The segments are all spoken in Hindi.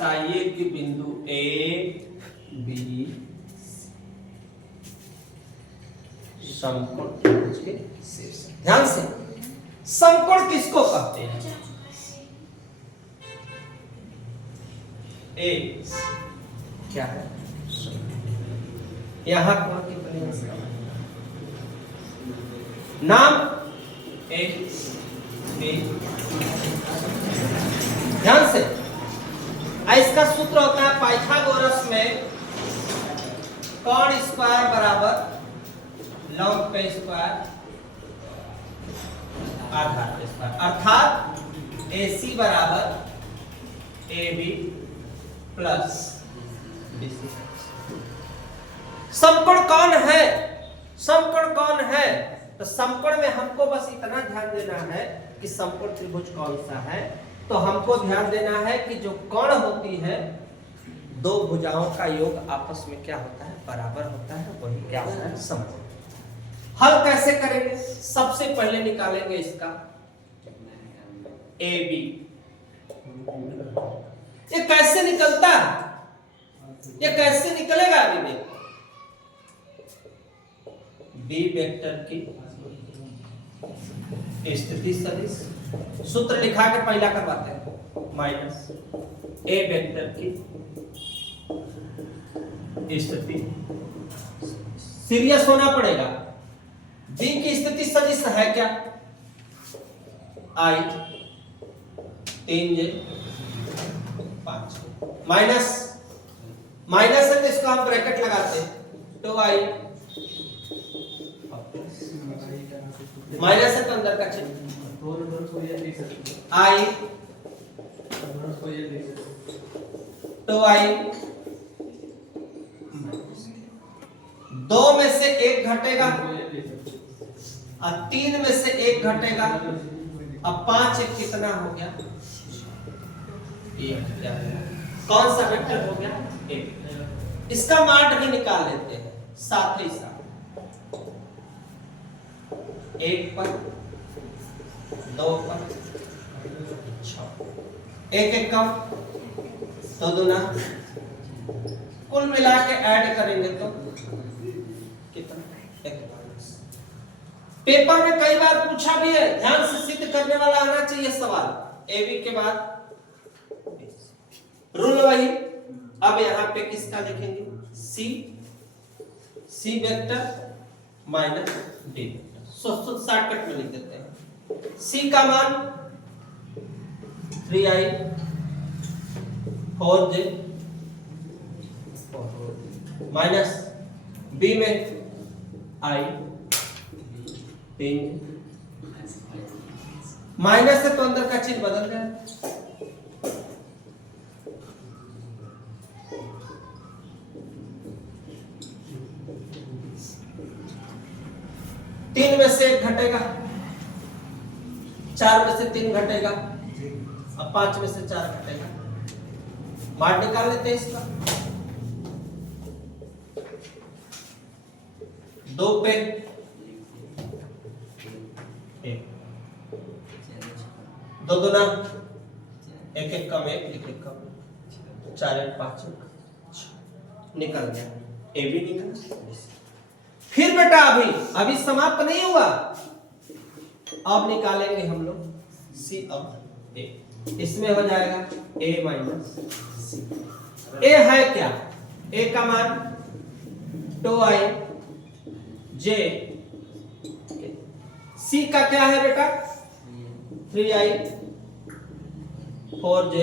दर्शाइए कि बिंदु ए बी समकोण त्रिभुज के शीर्ष। ध्यान से, समकोण किसको कहते हैं? ए क्या है? यहां कोण कितने हैं? नाम ए बी। ध्यान से, इसका सूत्र होता है पाइथागोरस में कॉण स्क्वायर बराबर लॉग पे स्क्वायर आधार पे स्क्वायर, अर्थात AC बराबर AB प्लस BC। समकोण कौन है? समकोण कौन है? तो समकोण में हमको बस इतना ध्यान देना है कि समकोण त्रिभुज कौन सा है। तो हमको ध्यान देना है कि जो कोण होती है दो भुजाओं का योग आपस में क्या होता है? बराबर होता है, वही क्या होता है? समकोण। हल कैसे करेंगे? सबसे पहले निकालेंगे इसका AB। ये कैसे निकलता है? ये कैसे निकलेगा? अभी देखो, B वेक्टर की स्थिति सदिश, सूत्र लिखा के पहला करवाते हैं, माइनस A वेक्टर की स्थिति, सीरियस होना पड़ेगा। B की स्थिति सदिश है क्या? I 3J 5, माइनस माइनस है तो इसको हम ब्रैकेट लगाते हैं, 2I माइनस है तो अंदर का चिन्ह I 2I, दो में से एक घटेगा और 3 में से एक घटेगा। अब 5 एक कितना हो गया? 1। कौन सा वेक्टर हो गया? 1। इसका मान भी निकाल लेते हैं साथ ही साथ। 1 पर 2 पर 6, 1 1 कम 2 दूना, कुल मिला के ऐड करेंगे तो कितना? 41। पेपर में कई बार पूछा भी है, ध्यान से सिद्ध करने वाला आना चाहिए सवाल। ए बी के बाद रूल वही। अब यहां पे किसका लिखेंगे? C vector minus D. Shortcut में लिख देते हैं। सी का मान 3I 4J माइनस बी में I 3 माइनस है तो अंदर का चिन्ह बदल गया। तीन में से एक घटेगा, 4 में से 3 घटेगा, अब 5 में से 4 घटेगा। मान निकाल लेते हैं इसका। 2 पे 1, 2 दूना 1 1 कम 1 1 1 कम 4 1 5 निकल गया। ए भी निकल। फिर बेटा अभी समाप्त नहीं हुआ, अब निकालेंगे हम लोग सी। अब ए, इसमें हो जाएगा ए माइनस सी। ए है क्या? ए का मान 2I J, सी का क्या है बेटा? 3I 4J,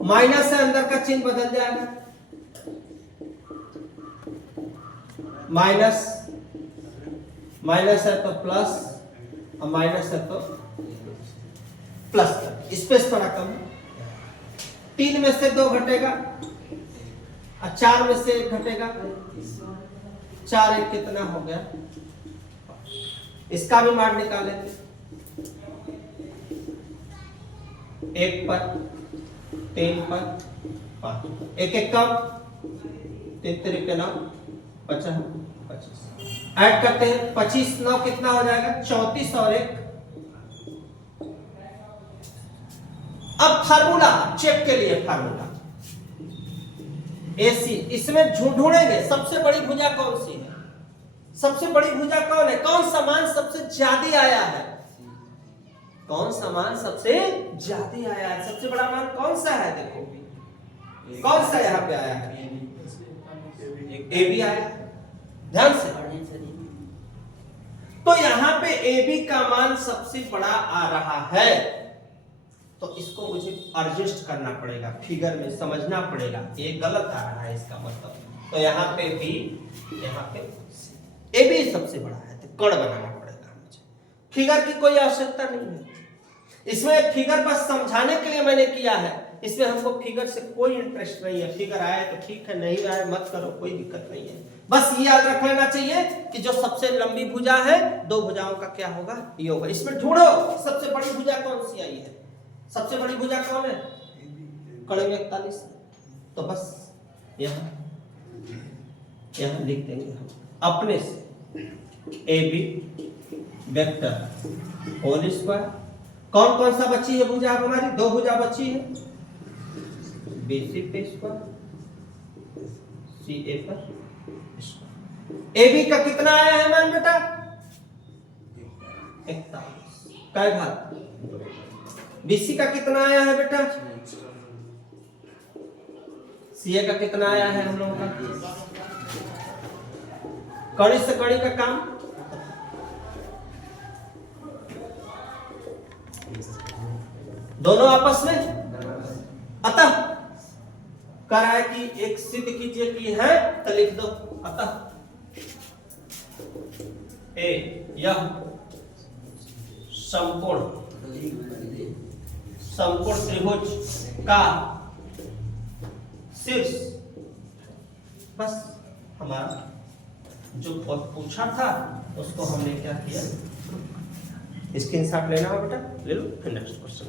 माइनस से अंदर का चिन्ह बदल जाएगा। माइनस माइनस है तो प्लस और माइनस है तो प्लस, स्पेस थोड़ा कम। 3 में से 2 घटेगा और 4 में से 1 घटेगा। 4 1 कितना हो गया? इसका भी मान निकालेंगे। 1 पर 3 पर 5, 1 1 कम 3 3 9 25 ऐड करते हैं। 25 9 कितना हो जाएगा? 34 और 1 अब फार्मूला चेक के लिए फार्मूला AC, इसमें ढूंढेंगे सबसे बड़ी भुजा कौन सी है, सबसे बड़ी भुजा कौन है, कौन सा मान सबसे ज्यादा आया है, कौन सा मान सबसे ज्यादा आया है, सबसे बड़ा मान कौन सा है, देखो कौन सा यहाँ पे आया है, AB आया, ध्यान से। तो यहाँ पे AB का मान सबसे बड़ा आ रहा है, तो इसको मुझे एडजस्ट करना पड़ेगा, फिगर में समझना पड़ेगा, ये गलत आ रहा है इसका मतलब। तो यहाँ पे B, यहाँ पे C, AB सबसे बड़ा है, तो कण बनाना पड़ेगा मुझे, फिगर की कोई आवश्यकता नहीं है इसमें, फिगर बस समझाने के लिए मैंने किया है, इसमें हमको फिगर से कोई इंटरेस्ट नहीं है, फिगर आए तो ठीक है, नहीं आए मत करो, कोई दिक्कत नहीं है। बस ये याद रख लेना चाहिए कि जो सबसे लंबी भुजा है, दो भुजाओं का क्या होगा, ये होगा। इसमें ढूंढो सबसे बड़ी भुजा कौन सी आई है, सबसे बड़ी भुजा कौन है, कड़े में 41, तो बस यहाँ लिख देंगे हम अपने से AB वेक्टर होल स्क्वायर। कौन कौन सा बची है भुजा, हमारी दो भुजा बची है, BC पे स्क्वायर, CA पर स्क्वायर। AB का कितना आया है मान बेटा, 41, कै घात। BC का कितना आया है बेटा, CA का कितना आया है हम लोगों का, कड़ी से कड़ी का काम, दोनों आपस में, अतः कह रहा है कि एक सिद्ध कीजिए कि है, तो लिख दो अतः ए यह समकोण त्रिभुज का शीर्ष, बस हमारा जो पूछा था उसको हमने क्या किया, स्क्रीनशॉट लेना हो बेटा, ले लो, फिर नेक्स्ट क्वेश्चन।